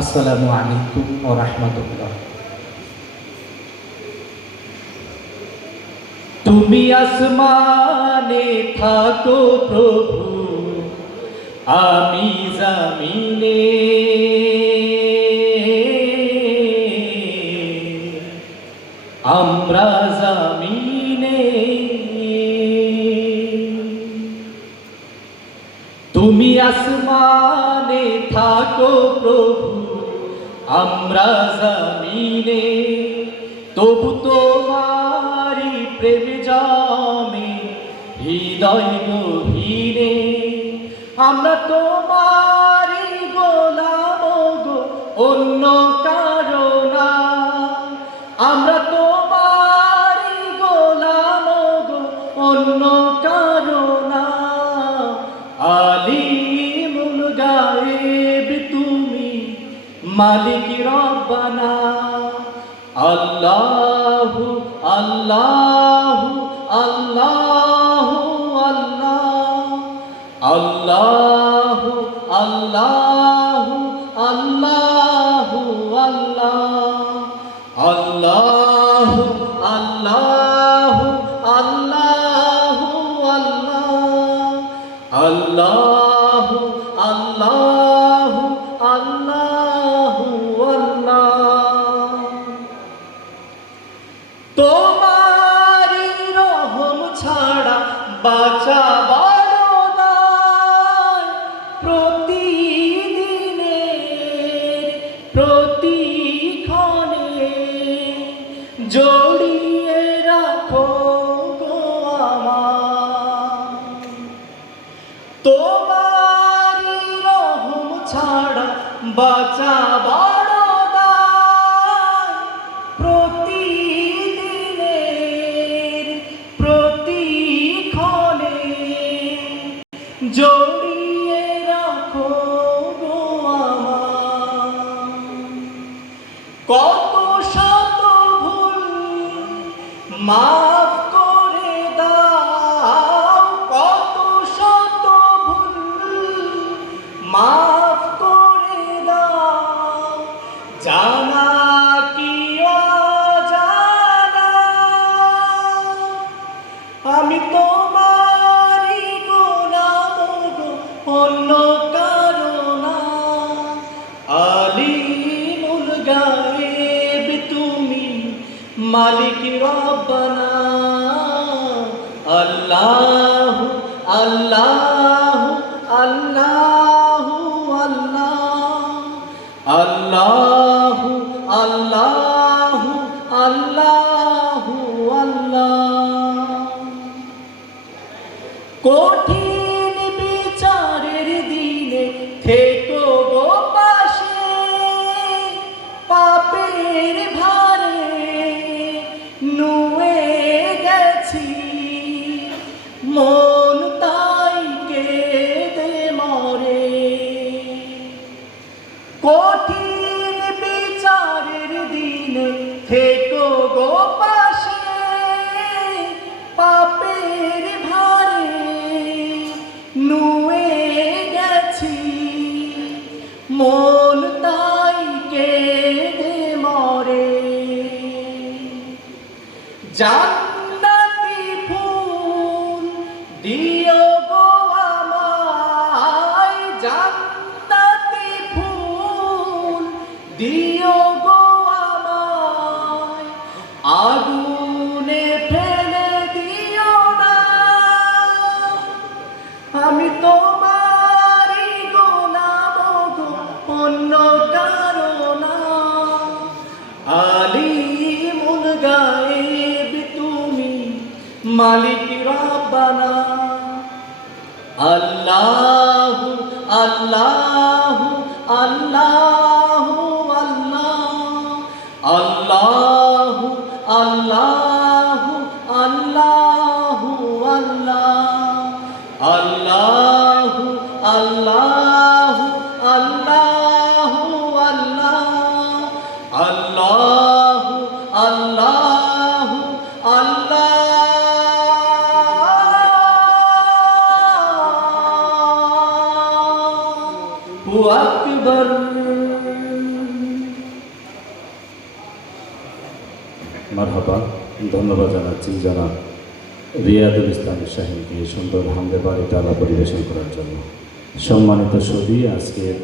আসসালামু আলাইকুম ওয়া রাহমাতুল্লাহ। তুমি আসমানে থাকো প্রভু, আমি জমিনে। আমরা জমিনে। তুমি আসমানে থাকো প্রভু, আমরা জমিনে। তবু তোমারি প্রেম জমে হৃদয় গহীনে। আমরা তোমারি গোলাম গো, অন্য কারো না। আমরা তোমারি গোলাম গো, অন্য কারো না। আলিমুল গায়েব তুমি, মালিক রব্বানা। আল্লাহু আল্লাহু আল্লাহু আল্লাহ, আল্লাহু আল্লাহু আল্লাহ, আল্লাহু আল্লাহু আল্লাহু আল্লাহ, আল্লাহু আল্লাহু আল্লাহু আল্লাহ। তোমারি রহম ছাড়া বাঁচা বড় দায়। প্রতিদিনে প্রতিক্ষণে জড়িয়ে রাখো গো আমায়। তোমারি রহম ছাড়া বাঁচা বড় দায়। প্রতিদিনে প্রতিক্ষণে জড়িয়ে রাখো গো আমায়। কত শত ভুল মাফ করে দাও, কত শত ভুল মাফ করে দাও। জানা কি অজানা, আমি তোমারি গোলাম গো, অন্য কারো না। আলিমুল গায়েব তুমি, মালিক রব্বানা। আল্লাহু আল্লাহু আল্লাহু আল্লাহ, আল্লাহু আল্লাহু আল্লাহু আল্লাহ। কঠিন বিচারের দিনে থেকো গো পাশে। পাপের ভারে নুয়ে গেছি, মন তাই কেঁদে মরে। কঠিন বিচারের দিনে থেকো গো পাশে। পাপের ভারে নুয়ে গেছি, মন তাই কেঁদে মরে। জান্নাতি ফুল দিও গো আমায়, জান্নাতি ফুল দিও গো আমায়। আগুনে ফেলে দিও না, আমি তোমারি গোলাম গো, অন্য কারো না। আলিমুল গায়েব তুমি, মালিক রব্বানা। আল্লাহু আল্লাহু আল্লাহু আল্লাহ, আল্লাহু আল্লাহু আল্লাহ, আল্লাহু আল্লাহু আল্লাহু আল্লাহ, আল্লাহু আল্লাহু আল্লাহু আকবার। মারহাবা। ধন্যবাদ জানাচ্ছি জনাব রিয়াদুল ইসলাম শাহীনকে সুন্দর হামদে বাড়ি তালা পরিবেশন করার জন্য। সম্মানিত সুধী, আজকের